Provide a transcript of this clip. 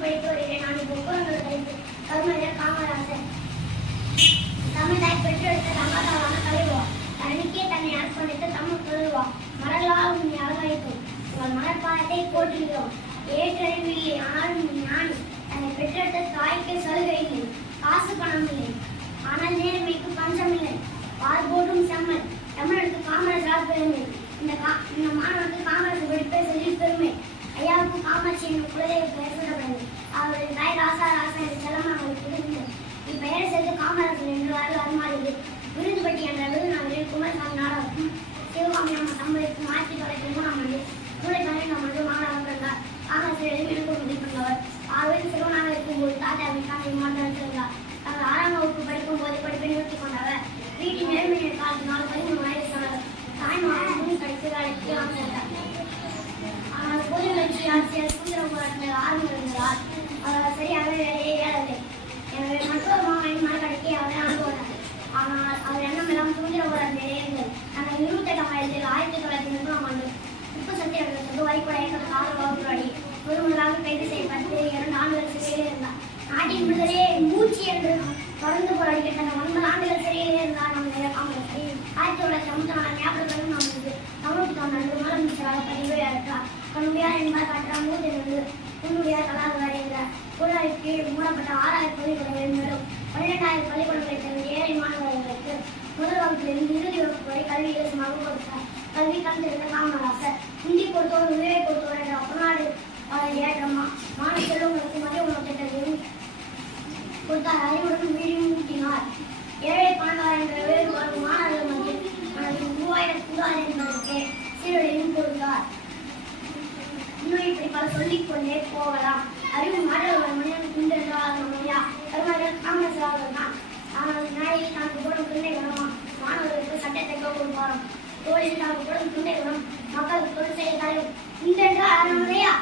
படித்து வருகிறேன் நான் புத்தகங்கள் படித்து கவிஞர் காமராசர் தமிழாய் பெற்றெடுத்த தமிழாவான கலைவா தன்னுக்கே தன்னை அர்ப்பணித்து தமிழ் தொழுவா மரலாகும் ஞாபகம் உங்கள் மனப்பாடத்தை போற்றுகிறோம் ஏற்றறிவு இல்லை ஆனாலும் ஞானி தன்னை பெற்றெடுத்த தாய்க்கு சலுகை இல்லை காசு பணம் இல்லை ஆனால் நேர்மைக்கு பஞ்சம் இல்லை பார்போடும் செம்மல் தமிழருக்கு காமராஜரால் பெருமை இந்த கா இந்த மாணவருக்கு காமராஜர் படிப்பே சொல்லி பெருமை. ஐயாவுக்கு காமாட்சி என்னும் குழந்தையை பெயர் சூட்டப்பட்டது அவரது தாய் ராசா ராசா என்ற செல்லம் அவருக்கு இருந்தது சேர்த்து காமராஜர் என்று அருள் அருமாறியது. விருதுபட்டி என்ற விருதுநகரில் குமாரசாமி நாடகம் சிவகாமி அம்மா சம்பளிக்கும் ஆயிரத்தி தொள்ளாயிரத்தி மூணாம் ஆண்டு ஜூலை பன்னிரெண்டாம் ஆண்டு மாணவர் பிறந்தார். காமராஜர் எழுப்பினுக்கு மதிப்பிருந்தவர் ஆறு சிறுவனாக இருக்கும்போது தாத்தாவை தாண்டி மாற்றம் இருந்தார் தங்கள் ஆறாம் வகுப்பு படிக்கும் போது படிப்பை நிறுத்தி கொண்டவர். வீட்டின் ஏழ்மையை காலத்தினால் பதிமூணு வயது சொன்னவர் தாய்மாமன் முன் கடைசி வேலைக்கு அமைந்தார் ஆனால் பொது கட்சி அரசியல் சுதந்திரம் போராட்டத்தில் ஆர்வம் இருந்தால் அவர் சரியாக வேலையை ஏறவில்லை எனவே மற்றொரு மாமனின் மனக்கடைக்கு அவரை அனுப்புவார் ஆனால் அவர் எண்ணம் எல்லாம் சுதந்திர போராட்டத்திலே இருந்தது நாங்கள் இருபத்தெட்டாம் வயதில் ஆயிரத்தி தொள்ளாயிரத்தி முப்பதாம் ஆண்டு உப்பு சத்தியாகிரகத்துக்கு வரிப்படை எங்களுக்கு ஆதரவாக போராடி ஒரு முதலாக கைது செய்யப்பட்டு இரண்டு ஆண்டுகள் சிறையில் இருந்தார். நாட்டின் விடுதலையே மூச்சு என்று தொடர்ந்து போராடி கிட்டத்தட்ட ஒன்பது ஆண்டுகள் சிறையிலே இருந்தார். நம்ம காங்கிரஸ் ஆயிரத்தி தொள்ளாயிரத்தி ஐம்பத்தி நாலாம் ஞாபகம் நமக்கு தமிழுக்கு முதலமைச்சராக பதவியேற்றார். கண்ணுடையார் என்பார் கற்றார் மூன்றிலிருந்து உன்னுடையார் கலாதாரி என்ற ஊழலுக்கு கீழ் மூடப்பட்ட ஆறாயிரம் பள்ளிக்கூடங்கள் மேலும் பன்னிரெண்டாயிரம் பள்ளிக்கூடங்களை தவிர ஏழை மாணவர்களுக்கு முதல் வகுப்பிலிருந்து இறுதி வகுப்பு வரை கல்வி இலவசமாக கொடுத்தார். கல்வி கலந்திருந்த காமராசர் இந்தி கொடுத்தோர் சொல்லிக்கொண்டே போகலாம். அறிவு மாணவர்கள் மனிதன் குண்டென்றால் நம்மையா? கருமார்கள் காங்கிரஸ் அவர்கள் தான் ஆனால் நாளைக்கு தனக்கு போடும் துண்டை குணமா மாணவர்களுக்கு சட்டத்தை கொடுப்பாராம். தோழில் தனக்கு போடும் துண்டை குணம் மக்களுக்கு பொருள் செய்ய தலைவர் குண்டென்றால் நம்மையா? முறையா